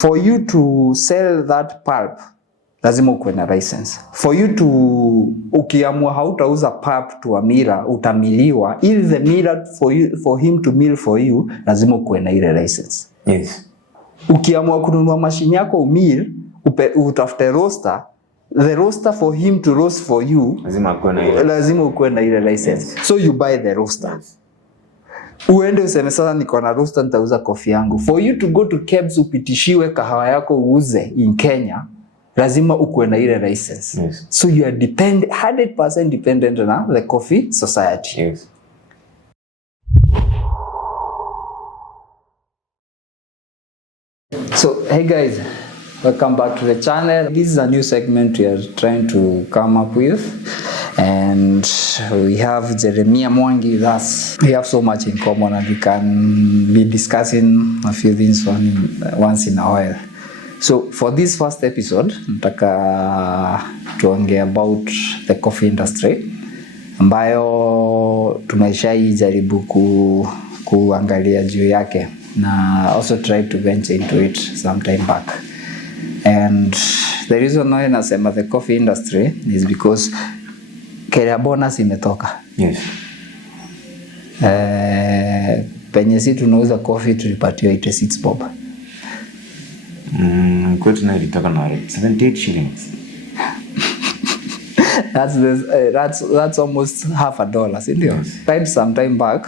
For you to sell that pulp, lazima ukuwe na license. For you to, ukiamua hautauza pulp to a miller, utamiliwa. If the miller, for him to mill for you, lazima ukuwe na ile license. Yes. Ukiamua kununua machine yako umill, utafute roaster, the roaster for him to roast for you, lazima ukuwe na ile license. Yes. So you buy the roaster. Yes. Uende useme sasa niko na roaster nitauza coffee yangu. For you to go to Kebs upitishiwe kahawa yako uuze in Kenya, lazima ukuwe na ile license. Yes. So you are 100% dependent on the coffee society. Yes. So hey guys, welcome back to the channel. This is a new segment we are trying to come up with, and we have Jeremiah Mwangi with us. We have so much in common and we can be discussing a few things once in a while. So for this first episode, nataka tuongee about the coffee industry ambayo tumeshaijaribu kuangalia juu yake na also tried to venture into it some time back. And the reason why nasema the coffee industry is because career bonus imetoka. Yes. Penye si tunauza coffee tulipatiwa 86 bob. Kwetu na ilitoka na 78 shillings. That's almost half a dollar, isn't it? Yes. Tried some time back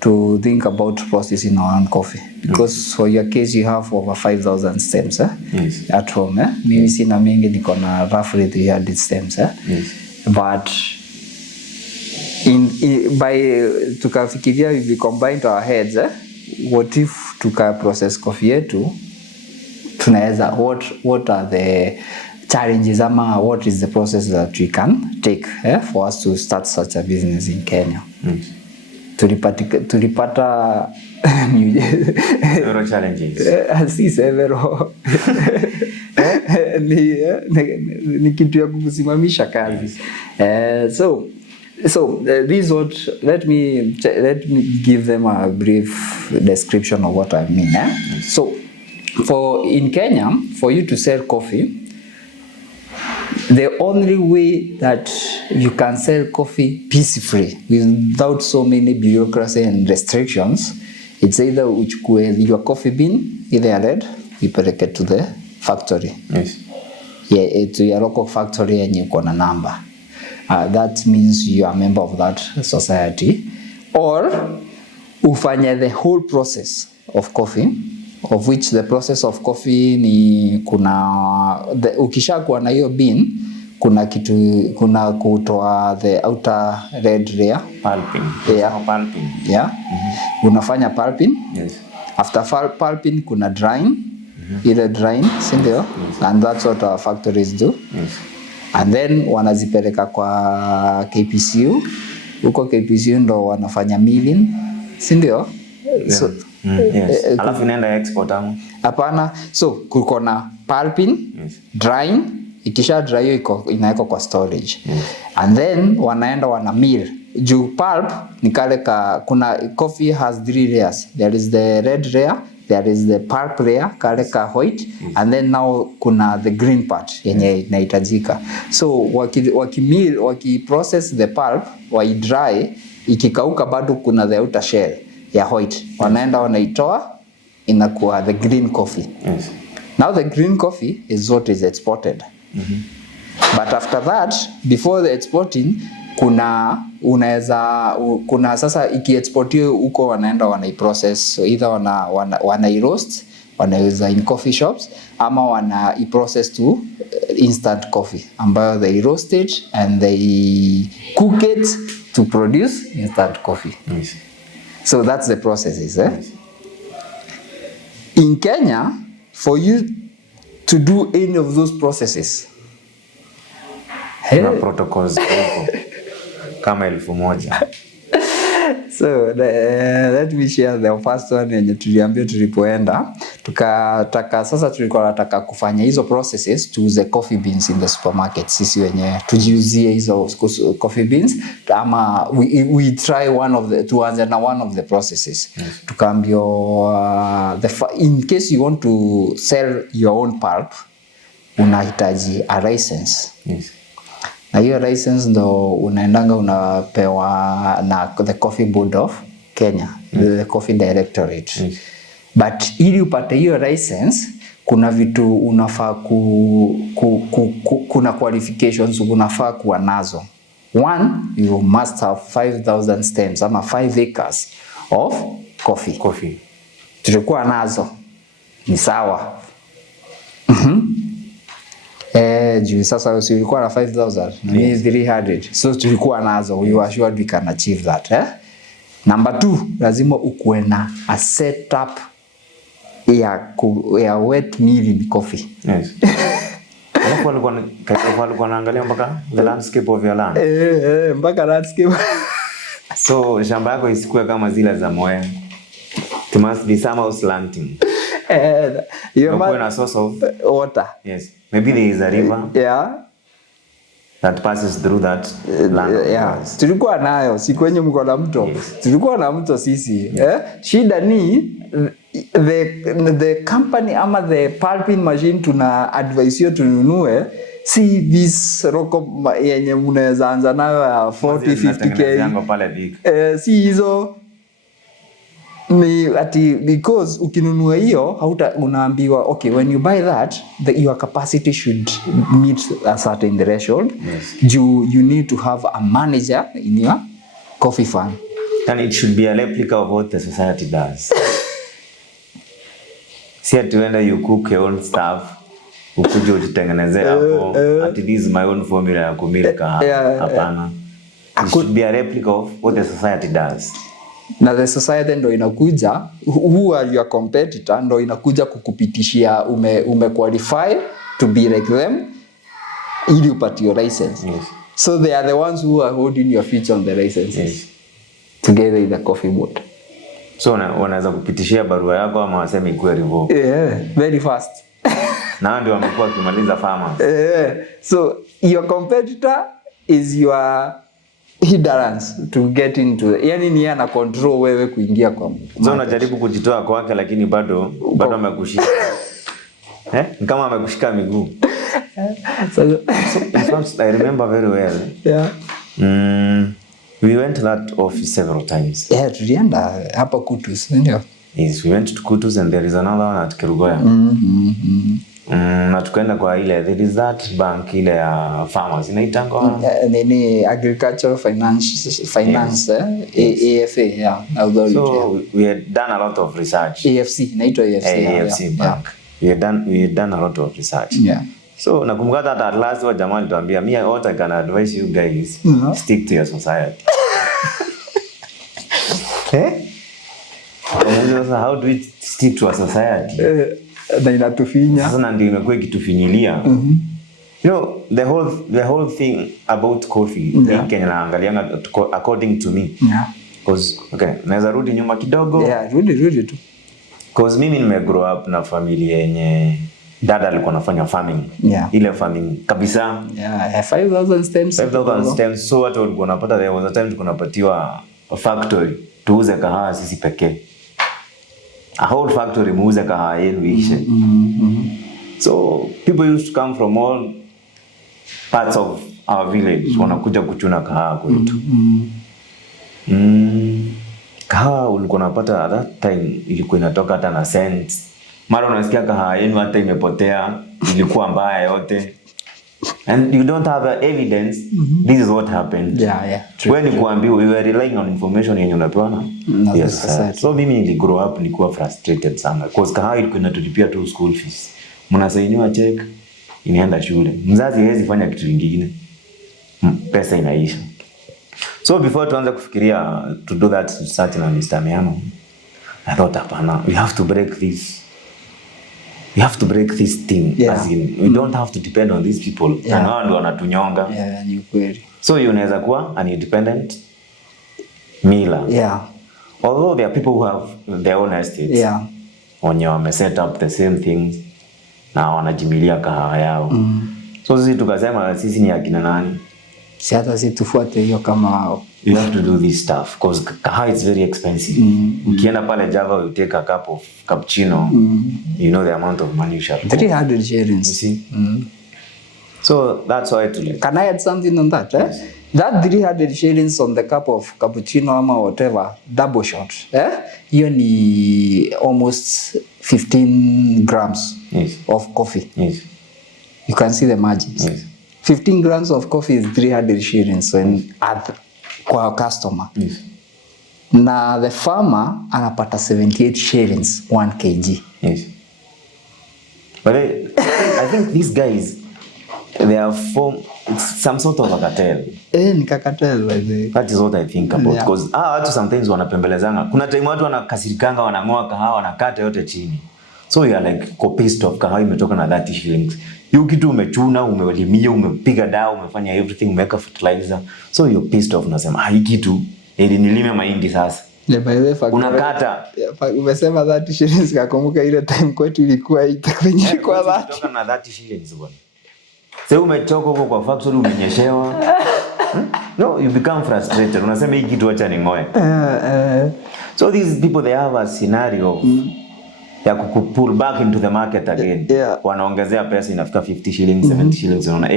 to think about processing our own coffee because for your case you have over 5,000 stems yes. at home. Mimi sina mingi, niko na roughly 300 stems. Yes. But by tukafikiria, we combined our heads, what if tuka process coffee yetu, tunaweza what are the challenges ama what is the process that we can take for us to start such a business in Kenya. Yes. Tulipata several challenges. Si several. Ni kitu ya kusimamisha kazi. So this what let me give them a brief description of what I mean. So in Kenya, for you to sell coffee, the only way that you can sell coffee peacefully without so many bureaucracy and restrictions, it's either uchukue your coffee bean, either red, ipeleke to the factory. Yes. Yeah, to your local factory and you got a number. That means you are a member of that society. Or ufanye the whole process of coffee, of which the process of coffee ni ukisha kuwa na hiyo bean, kuna kutoa the outer red layer, pulping. Yeah. Pulping. Yeah. Mm-hmm. Unafanya pulping. Yes. After pulping kuna drying. Ile drying, si ndio? Yes. And that's what our factories do. Yes. And then wanazipeleka kwa KPCU. Huko KPCU ndo wanafanya milling, si ndio? Yeah. So yes. Alafu inaenda export amu? Hapana. So kuko na pulping, yes. Drying, ikisha dry hiyo inaeka kwa storage. Yes. And then wanaenda wana mill. Juu pulp ni kale kuna coffee has 3 layers. There is the red layer, there is the pulp layer, kale ka white, yes. And then now kuna the green part yenye inahitajika. So waki process the pulp, wai dry, ikikauka bado kuna the outer shell ya white. Wanaenda wanaitoa, inakuwa the green coffee. Yes. Now the green coffee is what is exported. Mm-hmm. But after that, before the exporting, kuna sasa iki-exportiwe huko wanaenda wanai-process. So either wanai-roast, wanauza in coffee shops, ama wanai-process to instant coffee, ambayo they roast it and they cook it to produce instant coffee. Yes. So that's the processes. Yes. In Kenya, for you to do any of those processes, kuna protocols kama 1,000. So let me share the first one yenye tuliambia tulipoenda. Tukataka sasa, tulikuwa nataka kufanya hizo processes, tuuze coffee beans in the supermarket sisi wenyewe, tujiuzie hizo coffee beans, ama we try tuanze na one of the processes. Tukaambiwa in case you want to sell your own pulp, unahitaji a license. Na hiyo license ndo unaendanga unapewa na the Coffee Board of Kenya, the Coffee Directorate. But ili upate hiyo license, kuna vitu unafaa kuna qualifications unafaa kuwa nazo. One, you must have 5,000 stems ama 5 acres of coffee. Tulikuwa nazo. Ni sawa. Juu sasa ulikuwa na 5,000, ni 300. So tulikuwa nazo. We were sure we can achieve that. Number 2, lazima ukuwe na a setup ya wet mill in coffee. Yes. Alafu walikuwa naangalia mpaka the landscape of your land. Mpaka landscape. So shamba yako isikuwe kama zile za Moe. It must be somehow slanting. You must a source of water. Yes. Maybe there is a river. Yeah. That passes through that land. Yeah. Tulikuwa nayo, si kwenye mko na mto. Yes. Tulikuwa na mto sisi. Shida ni the company ama the pulping machine tuna advise you tununue, si this roko yenye unaweza anza nayo ya 40-50k. Si hizo ni ati, because ukinunua hiyo unaambiwa okay, when you buy that your capacity should meet a certain threshold. Yes. You need to have a manager in your coffee farm, and it should be a replica of what the society does. See, at when you cook your own stuff, ukuje ujitengeneze hapo, at least my own formula ya kumilika hapana. It should be a replica of what the society does. Na the society ndo inakuja, who are your competitor, ndo inakuja kukupitishia ume qualify to be like them ili upate your license. Yes. So they are the ones who are holding your feet on the licenses. Yes. Together with the coffee board. So wanaweza kupitishia barua yako ama waseme ikuwe revoke. Very fast. Na ndio wamekuwa kimaliza farmers. So your competitor is your hindrance to get into, yani ni ana control wewe kuingia kwa. So unajaribu kujitoa kwake lakini bado amekushika. Kama amekushika miguu. So in fact I remember very well. Yeah. We went to that office several times. Tulienda hapa Kutus, ndio? Yes, we went to Kutus and there is another one at Kerugoya. Na tukaenda kwa ile, there is that bank ile ya farmers inaitangwa nini, agricultural finance, yes. AFA, yeah. So we had done a lot of research. AFC, inaitwa AFC bank. Yeah. We had done a lot of research. Yeah. So nakumbuka that at last wa jamaa alituambia, me what I can advise you guys, stick to your society. How do we stick to a society? Na inatufinya. Sasa ndio imekuwa ikitufinyilia. You know, the whole thing about coffee, Kenya naangalia according to me. Yeah. Because okay, naweza rudi nyuma kidogo. Yeah, rudi tu. Because mimi nimegrow up na familia yenye dada alikuwa anafanya farming. Yeah. Ile farming kabisa. Yeah, 5,000 stems. 5,000 stems. So watu walikuwa wanapata, there was a time tukunapatiwa a factory tuuze kahawa sisi pekee. A whole factory muuze kahawa yenu ishe. So people used to come from all parts of our village wanakuja kuchuna kahawa kwetu. Kahawa ulikuwa unapata at that time ilikuwa inatoka hata na cents. Mara unasikia kahawa yenu hata imepotea, ilikuwa mbaya yote. And you don't have evidence. This is what happened. Yeah. When you kuambiwa, we were relying on information yenye unapewa na. Yes. So mimi niligrow up nilikuwa frustrated sana because kahawa ilikuwa inatulipia tu school fees. Mnasainiwa check, inaenda shule. Mzazi hawezi fanya kitu kingine. Pesa inaisha. So before tuanze kufikiria to do that research na Mr. Miano, I thought hapana, we have to break this. We have to break this thing. As in, we don't have to depend on these people. Na wao ndio wanatunyonga. Ni kweli. So you unaweza kuwa an independent miller. Yeah. Although there are people who have their own estates. Yeah. wenye wame set up the same things na wanajimilia kahawa yao. So sisi tukasema sisi ni akina nani? Si hata si tufuate hiyo kama wao. You have to do this stuff because kahawa is very expensive. Ukienda pale Java you take a cup of cappuccino, you know the amount of money you shall pay. 300 shillings. You see? So that's why Can I add something on that? Yes. That 300 shillings on the cup of cappuccino ama whatever, double shot. Hiyo ni almost 15 grams of coffee. Yes. You can see the margins. Yes. 15 grams of coffee is 300 shillings kwa customer. Yes. Na the farmer anapata 78 shillings 1 kg. Yes. But I think these guys, they are it's some sort of a cartel. Ni cartel by the. That is what I think about, because watu sometimes wanapembelezanga. Kuna time watu wanakasirikanga, wanangoa kahawa, wanakata yote chini. So you are like copist of kahawa imetoka na 30 shillings. Hiyo kitu umechuna, umelimia, umepiga dawa, umefanya everything, umeweka fertilizer. So you're pissed off, unasema hii kitu ili nilime mahindi sasa. Yeah, by the fact unakata. Umesema 30 shillings kakumbuka ile time kwetu ilikuwa itakuwa kwa 30. Kutoka na 30 shillings bwana. Sasa umechoka huko kwa factory umenyeshewa. No, you become frustrated. Unasema hii kitu acha ningoe. So these people, they have a scenario ya pull back into the market again. Wanaongezea pesa inafika 50 shillings, 70 shillings, unaona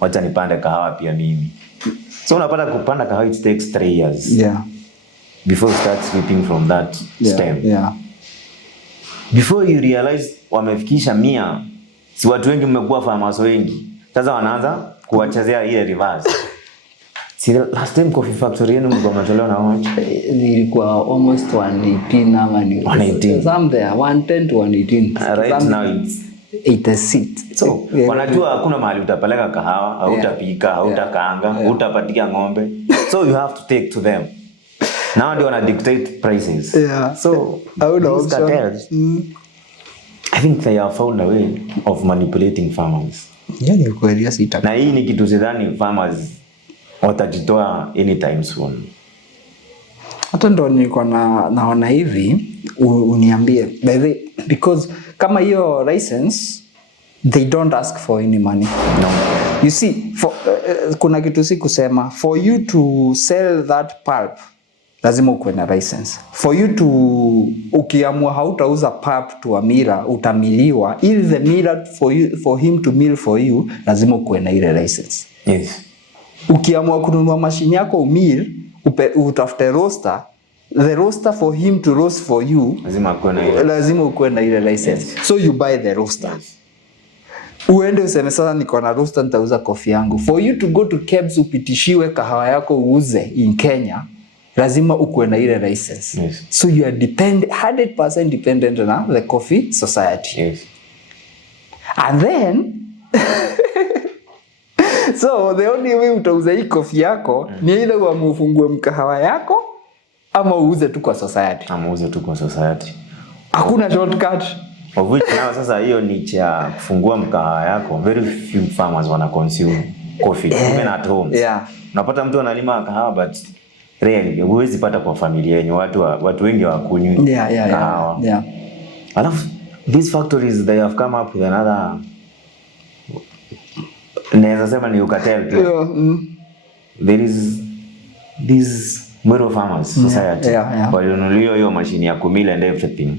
wacha nipande kahawa pia mimi. So unapata kupanda kahawa it takes 3 years. Before you start sweeping from that stem. Before you realize wamefikisha 100, si watu wengi mmekuwa farmers wengi. Sasa wanaanza kuwachezea ile reverse. See, last time coffee factory yenu mko mnatolewa na how much? Ilikuwa almost 118 ama ni 118. Some there 110 to 118. Right now it's 86. So wanajua hakuna mahali utapeleka kahawa, hautapika, hautakaanga, hautapatia ng'ombe. So you have to take to them. Now they wanna dictate prices. So these cartels, I think they have found a way of manipulating farmers. Ni kweli sita. Na hii ni kitu sidhani farmers watajitoa anytime soon. Hata ndo nilikuwa naona hivi uniambie because kama hiyo license they don't ask for any money. No. You see kuna kitu si kusema for you to sell that pulp lazima ukuwe na license. For you to ukiamua hautauza pulp to a miller utamiliwa, ili the miller for him to mill for you lazima ukuwe na ile license. Yes. Ukiamua kununua mashine yako umill utafute roaster, the roaster for him to roast for you lazima ukuwe na ile license. So you buy the roaster. Uende useme sasa niko na roaster nitauza coffee yangu. For you to go to Kebs upitishiwe kahawa yako uuze in Kenya lazima ukuwe na ile license. So you are 100% dependent on the coffee society. And then so the only way utauza hii coffee yako ni ile ufungue mkahawa yako ama uuze tu kwa society. Hakuna shortcut. Of which now sasa hiyo ni cha kufungua mkahawa yako, very few farmers wana consume coffee even at home. Unapata mtu analima kahawa but rarely huwezi pata kwa familia yenye watu wengi hawakunywi kahawa. Alafu these factories they have come up with another, naweza sema ni cartel pia. There is this Mwero Farmers Society. Walionunulia hiyo mashine ya kumill and everything.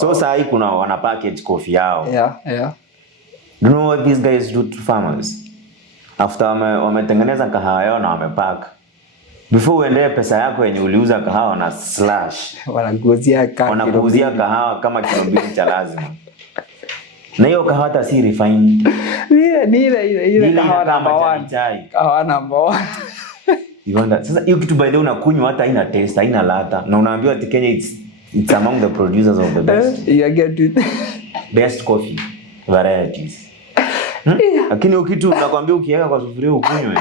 So saa hii kuna wana package coffee yao. Do you know what these guys do to farmers? After wametengeneza kahawa yao na wamepack, before uendee pesa yako yenye uliuza kahawa na slash, wanakuuzia kahawa kama kilo 2 cha lazima. Na hiyo kahawa hata si refined. Ile kahawa number 1. Kahawa number 1. Sasa hiyo kitu by the way unakunywa hata haina taste, haina ladha. Na unaambiwa ati Kenya it's among the producers of the best. You get it. Best coffee varieties. Lakini hiyo kitu nakwambia ukiweka kwa sufuria ukunywe,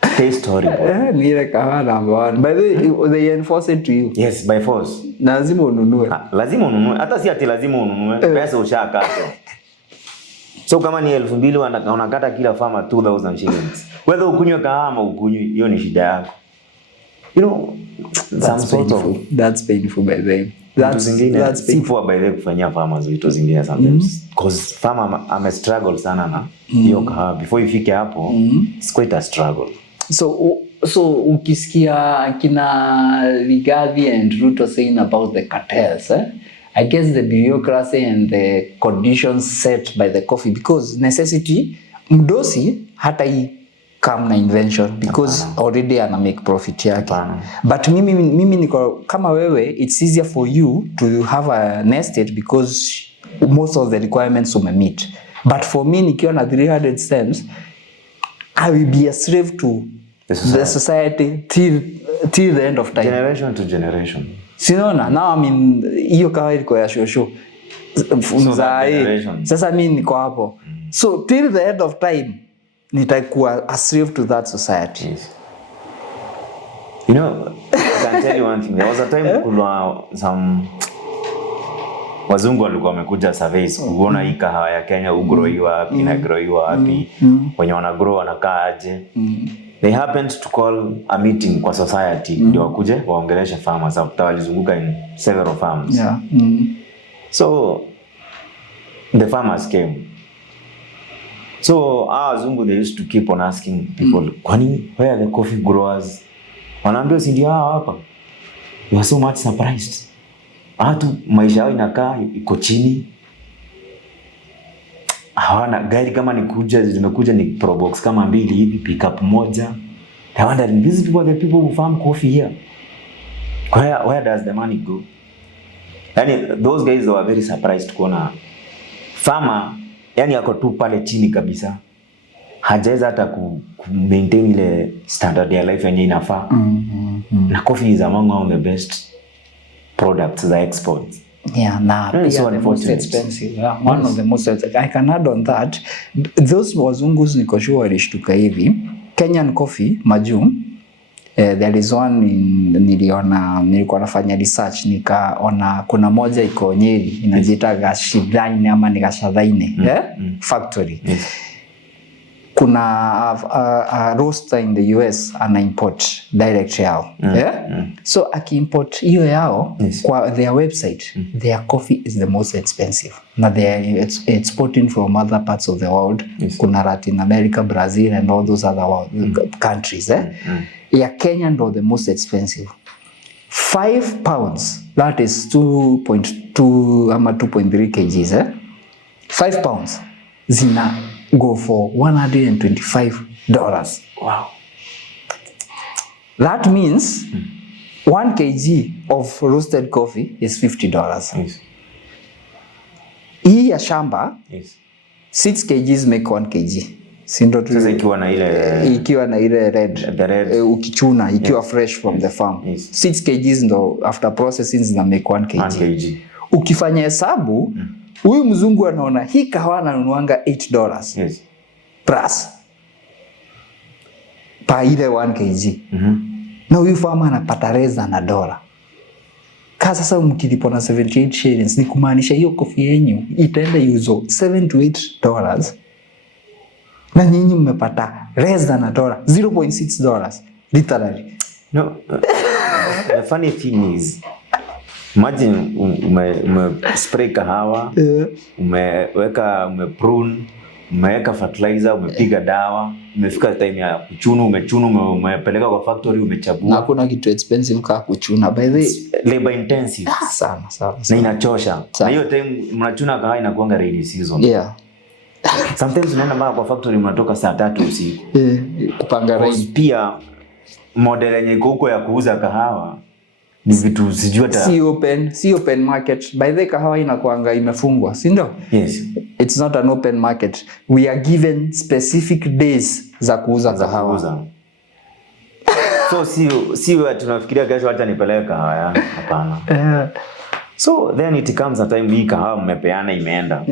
taste horrible. Ni ile kahawa number 1. By the way, they enforce it to you. Yes, by force. Lazima ununue. Lazima ununue. Hata si ati lazima ununue. Pesa ushakata. So kama ni 2,000 unakata kila farmer 2,000 shillings. Whether ukunywe kahawa ama ukunywe, hiyo ni shida yako. You know, that's painful by the way. That's si poa by the way kufanyia farmers vitu zingine sometimes because farmer ame struggle sana na hiyo kahawa before ifike hapo it's quite a struggle. So ukisikia kina Rigathi and Ruto saying about the cartels, I guess the bureaucracy and the conditions set by the coffee, because necessity mdosi hata hii come na invention because already ana make profit yake. But mimi niko kama wewe, it's easier for you to have a nested because most of the requirements meet. But for me nikiwa na 300 stems, I will be a slave to the society till the end of time. Generation to generation. Sinaona, now I mean, hiyo kawa ilikuwa ya shosho. Sasa mimi niko hapo. So till the end of time, nitakuwa a slave to that society. Yes. You know, I can tell you one thing. There was a time kulwa some wazungu walikuwa wamekuja surveys kuona hii kahawa ya Kenya ugroiwa wapi na groiwa wapi, wenye wana grow wanakaa aje. They happened to call a meeting kwa society ndio wakuje waongeleshe farmers. After walizunguka in several farms. Yeah. So the farmers came. So our wazungu, they used to keep on asking people, kwani where are the coffee growers? Wanaambia si ndio hapa. We are so much surprised. Watu maisha yao inakaa iko chini. Hawana gari kama zimekuja ni probox kama 2 hivi, pickup moja. I wonder, these people are the people who farm coffee here. Where does the money go? Yani those guys were very surprised kuona farmer yani yako tu pale chini kabisa. Hajaweza hata ku maintain ile standard ya life yenye inafaa. Na coffee is among the best products za exports. Yeah, so the most expensive. One of the most expensive. I can add on that. Those wazungus niko sure walishtuka hivi. Kenyan coffee, Majum, there is one nilikuwa nafanya research, nikaona kuna moja iko Nyeri, inajiita Gashidhaine ama ni Gashadhaine, factory. Yes. Kuna a roaster in the US ana import direct yao. So aki-import hiyo yao, kwa their website, their coffee is the most expensive. Na they are exporting from other parts of the world. Kuna Latin America, Brazil and all those other countries. Yeah, Kenya ndo the most expensive. 5 pounds, that is 2.2 ama 2.3 kgs. 5 pounds zina go for $125. Wow. That means 1 kg of roasted coffee is $50. Yes. Hii ya shamba, 6 kgs make 1 kg. Sindo tu sasa ikiwa na ile red. Ukichuna ikiwa fresh from the farm. 6 kgs ndo after processing zina make 1 kg. Ukifanya hesabu, huyu mzungu anaona hii kahawa ananunuanga $8. Plus pa ile 1 kg. Na huyu farmer anapata reza na $1. Ka sasa mkilipo na 78 shillings, ni kumaanisha hiyo coffee yenyu itaenda yuzo $7 to $8. Na nyinyi mmepata reza na $0, $0.6 literally. No. The funny thing is, imagine ume spray kahawa, ume prune, umeweka fertilizer, umepiga dawa, umefika time ya kuchuna, umepeleka kwa factory, umechabua. Na kuna kitu expensive kama kuchuna, by the labor intensive. Sana. Na inachosha. Na hiyo time mnachuna kahawa inakuanga rainy season. Yeah. Sometimes unaenda mpaka kwa factory mnatoka saa 3 usiku. Kupanga rain. Pia model yenye huko ya kuuza kahawa ni vitu sijui hata si open market. By the kahawa inakuanga imefungwa, si ndio? Yes. It's not an open market. We are given specific days za kuuza kahawa. So sio tunafikiria kesho hata nipeleke kahawa yangu, hapana. So then it comes a time hii kahawa mmepeana imeenda.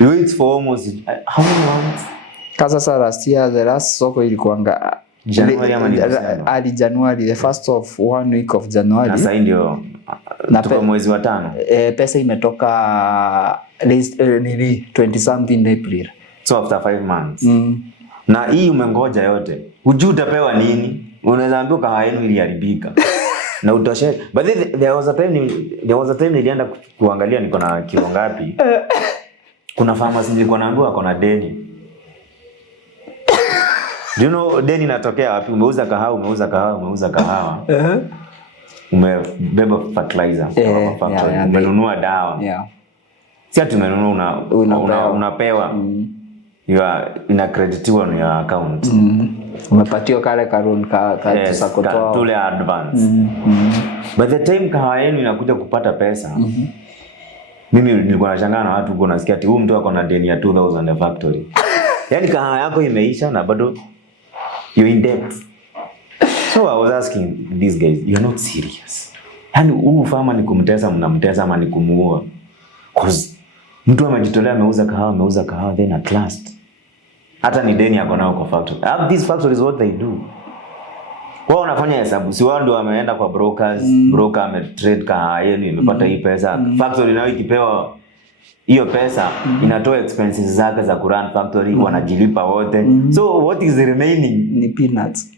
You wait for almost how many months? Kaza last year, the last soko ilikuanga early January, the first of 1 week of January. Na sasa ndio tuko mwezi wa 5. Pesa imetoka nearly 20 something April. So after 5 months. Na hii umengoja yote. Hujui utapewa nini? Unaweza ambiwa kahawa yenu iliharibika. na utoshe. But there was a time nilienda kuangalia niko na kilo ngapi. Kuna farmers nilikuwa naambiwa wako na deni. Do you know deni inatokea wapi? Umeuza kahawa. Umebeba fertilizer kwa factory. Umenunua dawa. Si ati umenunua unapewa. Ina creditiwa na your account. Umepatiwa kale karun tusakotoa tule advance. By the time kahawa yenu inakuja kupata pesa. Mimi nilikuwa nashangaa na watu uko nasikia ati huyu mtu ako na deni ya 2000 ya factory. Yaani kahawa yako imeisha na bado you're in debt. So I was asking these guys, you're not serious. Yaani huyu farmer ni kumtesa, mnamtesa ama ni kumuua? Cause mtu amejitolea ameuza kahawa then at last hata ni deni yako nao kwa factory. These factories what they do. Wao wanafanya hesabu. Si wao ndio wameenda kwa brokers, broker ametrade kahawa yenu imepata hii pesa. Factory nayo ikipewa hiyo pesa inatoa expenses zake za kurun factory, wanajilipa wote. So what is remaining ni peanuts.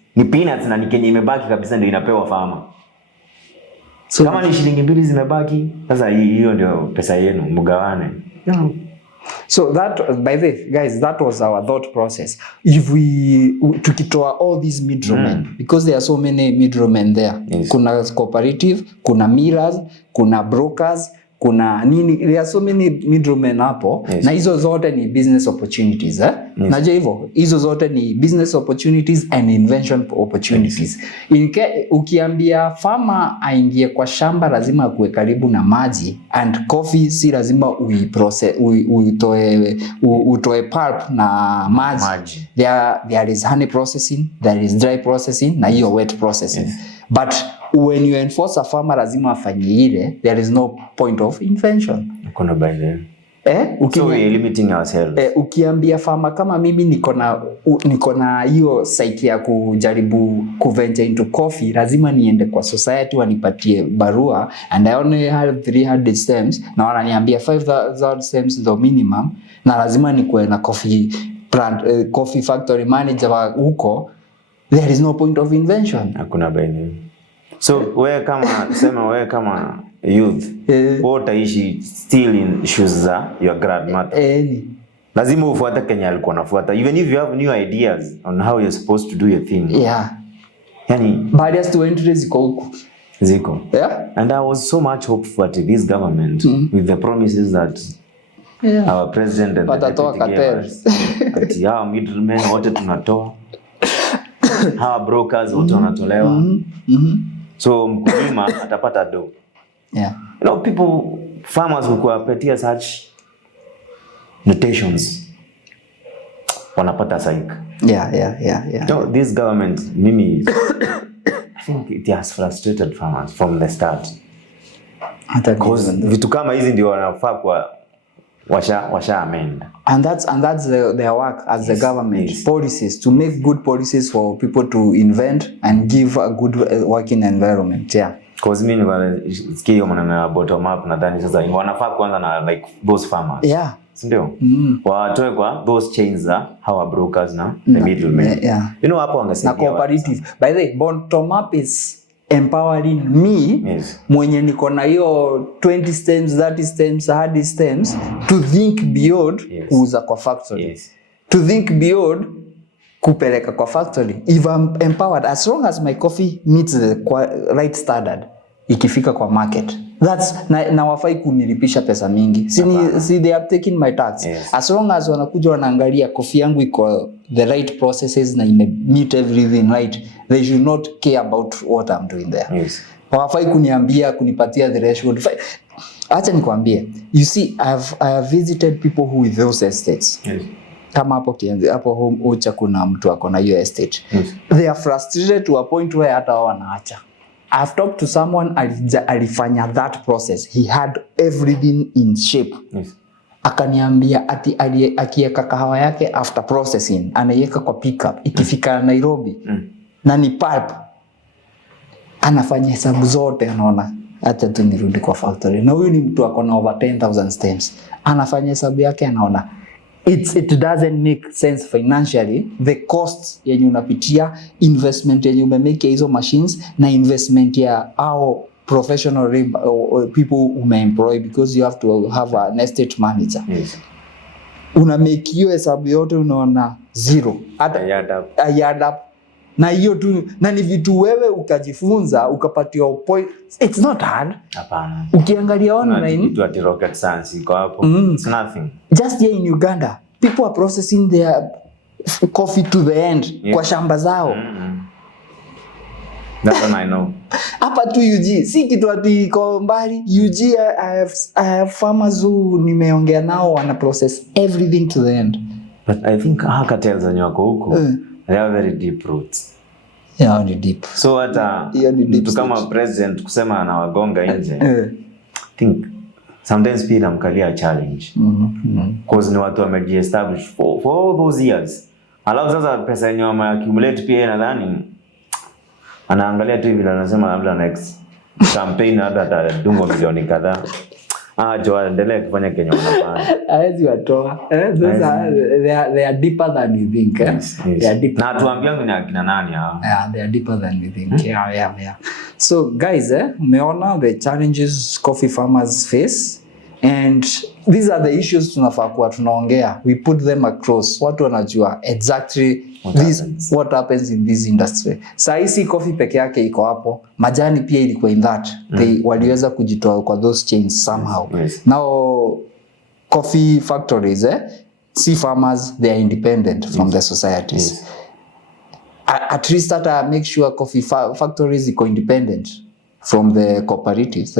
Na ni kenye imebaki kabisa ndio inapewa farmer. So kama ni shilingi 2 zimebaki, sasa hiyo ndio pesa yenu mgawane. So that, by the way, guys, that was our thought process. If we tukitoa all these middlemen, because there are so many middlemen there. Kuna cooperative, kuna millers, kuna brokers, kuna nini, there are so many middlemen hapo. Na hizo zote ni business opportunities. Najua hivyo, hizo zote ni business opportunities and invention opportunities. Ukiambia farmer aingie kwa shamba lazima akuwe karibu na maji, and coffee si lazima utoe pulp na maji. There is honey processing, there is dry processing, na hiyo wet processing. But when you enforce a farmer lazima afanye ile, there is no point of invention. Kuna by then. So we limiting ourselves. Ukiambia farmer kama mimi niko na hiyo psyche ya kujaribu kuventure into coffee, lazima niende kwa society wanipatie barua, and I only have 300 stems na wananiambia 5000 stems the minimum, na lazima nikuwe na coffee plant, coffee factory manager huko. There is no point of invention. Hakuna by then. So wewe kama youth, utaishi still in shoes za your grandmother. Lazima ufuate Kenya alikuwa anafuata, even if you have new ideas on how you're supposed to do your thing. Yani barriers to entry ziko. And I was so much hopeful at this government with the promises that our president and the deputy gave us. Ati hawa middlemen wote tunatoa. Hawa brokers wote wanatolewa. So mkulima atapata do. You know, farmers who kuwapatia such notations wanapata psych. So this government, mimi I think it has frustrated farmers from the start. Because vitu kama hizi ndio wanafaa kwa washa amend. And that's their work as the government. Policies, to make good policies for people to invent and give a good working environment. Because mimi nasikia maneno bottom up, nadhani sasa wanafaa kuanza na like those farmers. Ndio. Watoe kwa those chains za our brokers na the middlemen. You know hapo wangesema cooperative. By the way, bottom up is empowering me, mwenye niko na hiyo 20 stems, 30 stems, 100 stems, to think beyond kuuza kwa factory. To think beyond kupeleka kwa factory. If I'm empowered, as long as my coffee meets the right standard, ikifika kwa market, that's na wafai kunilipisha pesa mingi. See they are taking my tax. As long as wanakuja wanaangalia coffee yangu iko the right processes na ime meet everything right, they should not care about what I'm doing there. Wafai kuniambia kunipatia the threshold. Acha nikwambie, you see, I have visited people who with those estates. Kama hapo home Ucha kuna mtu akona hiyo estate. They are frustrated to a point where hata wao wanaacha. I've talked to someone alifanya that process. He had everything in shape. Akaniambia ati akiweka kahawa yake after processing anaiweka kwa pickup ikifika Nairobi na ni pulp, anafanya hesabu zote, anaona acha tu nirudi kwa factory. Na huyu ni mtu akona over 10,000 stems, anafanya hesabu yake, anaona it doesn't make sense financially. The costs yenye unapitia, investment yenye umemake hizo machines na investment ya our professional people umeemploy, because you have to have an estate manager. Yes. Una make hiyo hesabu yote unaona zero. Hata add up. Na hiyo tu, na ni vitu wewe ukajifunza ukapatia point. It's not hard. Hapana. Ukiangalia online kitu ati rocket science iko hapo. It's nothing. Just here in Uganda, people are processing their coffee to the end kwa shamba zao. That's what I know. Hapa tu UG, si kitu ati iko mbali. UG, I have farmers who nimeongea nao wana process everything to the end. But I think cartels zenye wako huko, they have very deep roots. Yeah, ni deep. So hata mtu kama president kusema anawagonga nje, I think sometimes pia namkalia challenge. Because ni watu wameji-establish for all those years. Alafu sasa pesa yenye wame-accumulate pia nadhani anaangalia tu hivi na anasema labda next campaign labda atadungo milioni kadhaa. Jo endelee kufanya Kenya wanafanya. Hawezi watoa. They are deeper than we think. Yes. They are deeper. Na tuambiangu ni akina nani hao? Yeah, they are deeper than we think. Yeah. So guys, umeona the challenges coffee farmers face, and these are the issues tunafaa kuwa tunaongea. We put them across. Watu wanajua exactly what happens in this industry. Saisi coffee peke yake iko hapo. Majani pia ilikuwa in that. They waliweza kujitoa kwa those chains somehow. Yes. Now coffee factories, see farmers, they are independent from the societies. Yes. At least that make sure coffee factories iko independent from the cooperatives.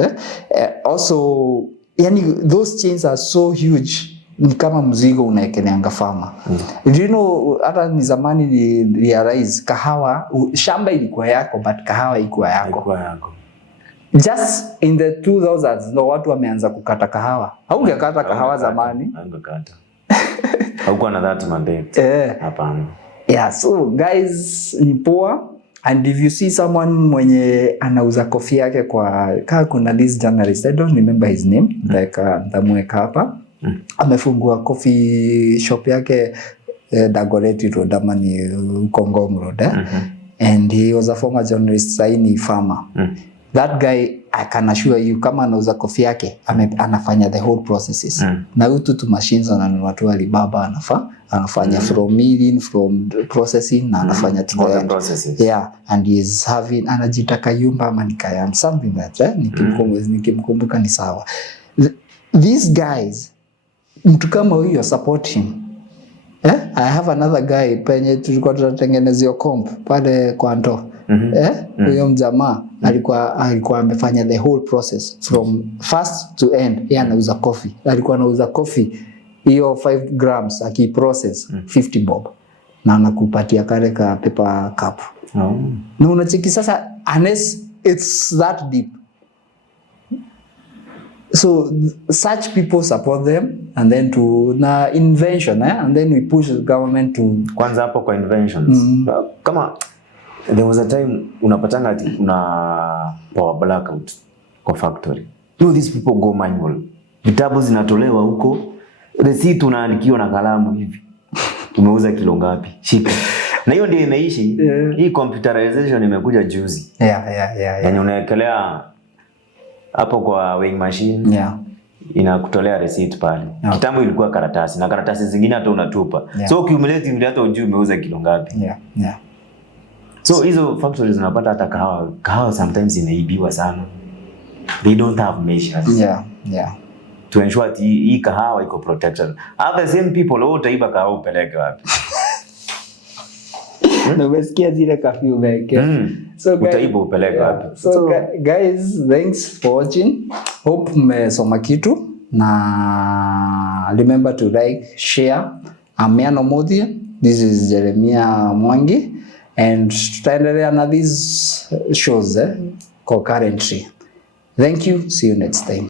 Also, yani those chains are so huge, ni kama mzigo unaekeleanga farmer. Do you know, hata ni zamani ni realize kahawa, shamba ilikuwa yako but kahawa ilikuwa yako. Just in the 2000s ndo watu wameanza kukata kahawa. Haungekata kahawa zamani. Haungekata. Haukuwa na that mandate. Hapana. Yeah, so guys, ni poa. And if you see someone mwenye anauza coffee yake kwa kuna this journalist, I don't remember his name, like ndamweka hapa. Amefungua coffee shop yake Dagoretti Road, amani Kongong Road. And he was a former journalist, saini farmer. That guy, I can assure you, kama anauza coffee yake, anafanya the whole processes. Na utu machines ananunua tu Alibaba anafanya from milling, from processing, na anafanya to the processes. Yeah, and he is having anajitaka yumba ama nikaya, something that nikimkumbuka ni sawa. These guys, mtu kama huyo support him. I have another guy penye tulikuwa tunatengenezea comp pale kwa ndo. Huyo mjamaa alikuwa amefanya the whole process from first to end. Yeye anauza coffee. Alikuwa anauza coffee hiyo 5 grams akiprocess 50 bob. Na anakupatia kale ka paper cup. Na unacheki sasa, unless it's that deep. So such people support them, and then to na invention, and then we push the government to kwanza hapo kwa inventions. Kama there was a time unapatanga ati una power blackout kwa factory. These people go manual. Vitabu zinatolewa huko, receipt unaandikiwa na kalamu hivi. Tumeuza kilo ngapi? Shika. Na hiyo ndio imeishi. Hii computerization imekuja juzi. Yeah. Yaani unaekelea hapo kwa weighing machine. Inakutolea receipt pale. Kitambo ilikuwa karatasi, na karatasi zingine hata unatupa. So cumulative hata ujui umeuza kilo ngapi. So hizo factories unapata hata kahawa sometimes inaibiwa sana. They don't have measures. To ensure that hii kahawa iko protected. Are the same people who utaiba kahawa upeleke wapi? Umesikia zile kafi ubeke. So utaiba upeleke wapi? So guys, thanks for watching. Hope mmesoma kitu, na remember to like, share. I'm Miano Muthii. This is Jeremiah Mwangi, and tutaendelea na these shows concurrently. Thank you. See you next time.